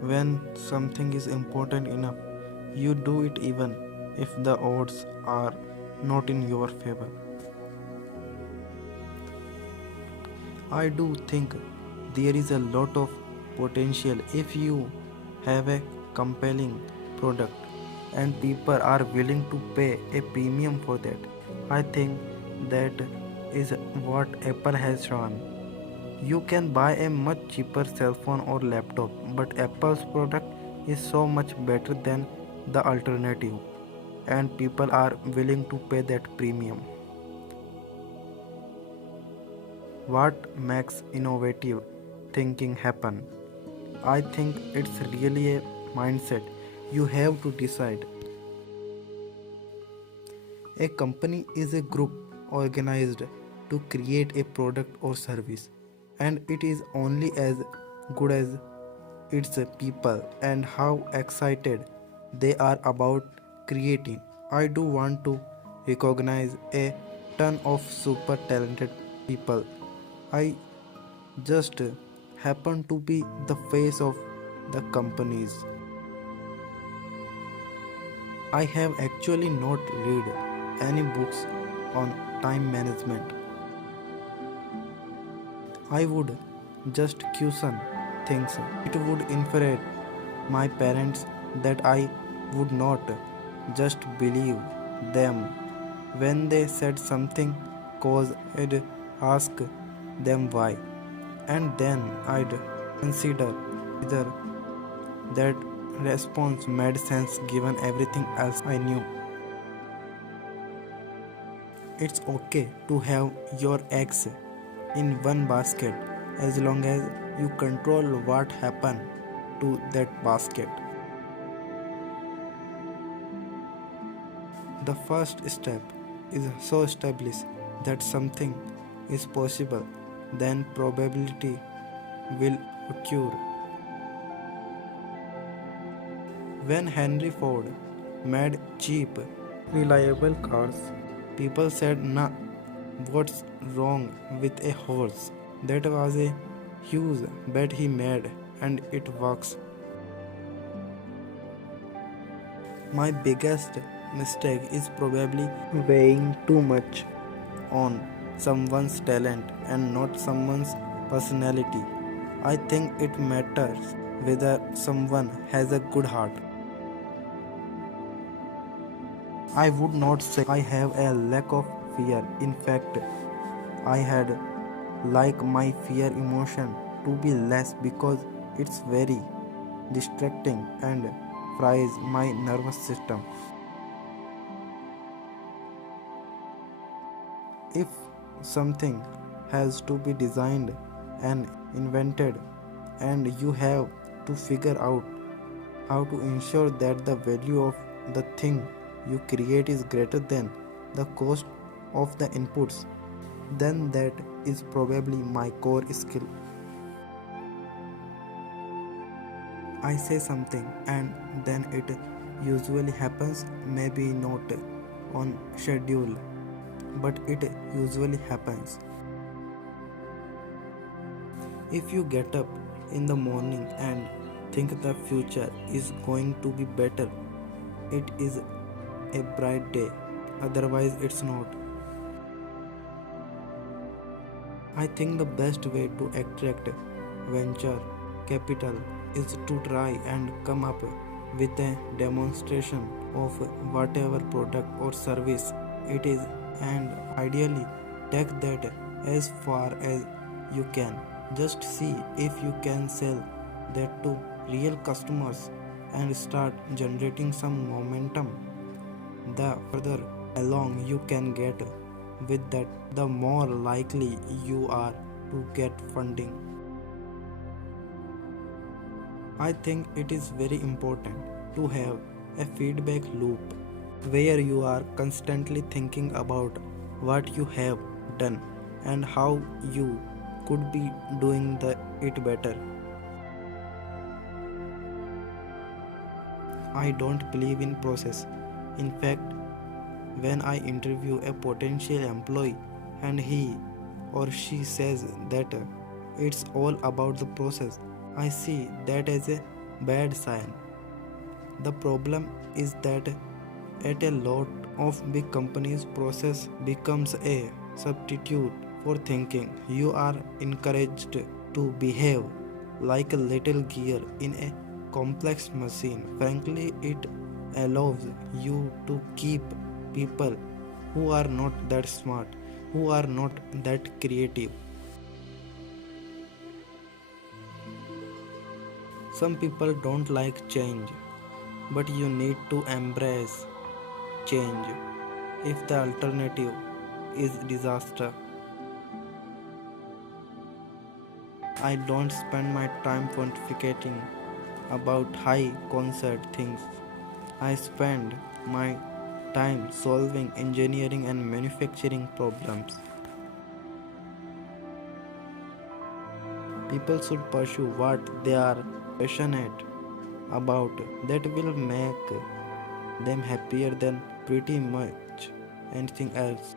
When something is important enough, you do it even if the odds are not in your favor. I do think there is a lot of potential if you have a compelling product and people are willing to pay a premium for that. I think that is what Apple has shown. You can buy a much cheaper cell phone or laptop, but Apple's product is so much better than the alternative, and people are willing to pay that premium. What makes innovative thinking happen? I think it's really a mindset. You have to decide. A company is a group organized to create a product or service, and it is only as good as its people and how excited they are about creating. I do want to recognize a ton of super talented people. I just happen to be the face of the companies. I have actually not read any books on time management. I would just caution things. It would infuriate my parents that I would not just believe them when they said something cause I'd ask them why, and then I'd consider whether that response made sense given everything else I knew. It's okay to have your eggs in one basket as long as you control what happens to that basket. The first step is so established that something is possible, then probability will occur. When Henry Ford made cheap, reliable cars, people said, nah, what's wrong with a horse? That was a huge bet he made, and it works. My biggest mistake is probably weighing too much on someone's talent and not someone's personality. I think it matters whether someone has a good heart. I would not say I have a lack of fear. In fact, I had like my fear emotion to be less because it's very distracting and fries my nervous system. If something has to be designed and invented, and you have to figure out how to ensure that the value of the thing you create is greater than the cost of the inputs, then that is probably my core skill. I say something and then it usually happens, maybe not on schedule, but it usually happens. If you get up in the morning and think the future is going to be better, it is a bright day, otherwise, it's not. I think the best way to attract venture capital is to try and come up with a demonstration of whatever product or service it is, and ideally take that as far as you can. Just see if you can sell that to real customers and start generating some momentum. The further along you can get with that, the more likely you are to get funding. I think it is very important to have a feedback loop where you are constantly thinking about what you have done and how you could be doing it better. I don't believe in process. In fact, when I interview a potential employee and he or she says that it's all about the process, I see that as a bad sign. The problem is that at a lot of big companies, process becomes a substitute for thinking. You are encouraged to behave like a little gear in a complex machine. Frankly, it allows you to keep people who are not that smart, who are not that creative. Some people don't like change, but you need to embrace change if the alternative is disaster. I don't spend my time pontificating about high concept things. I spend my time solving engineering and manufacturing problems. People should pursue what they are passionate about. That will make them happier than pretty much anything else.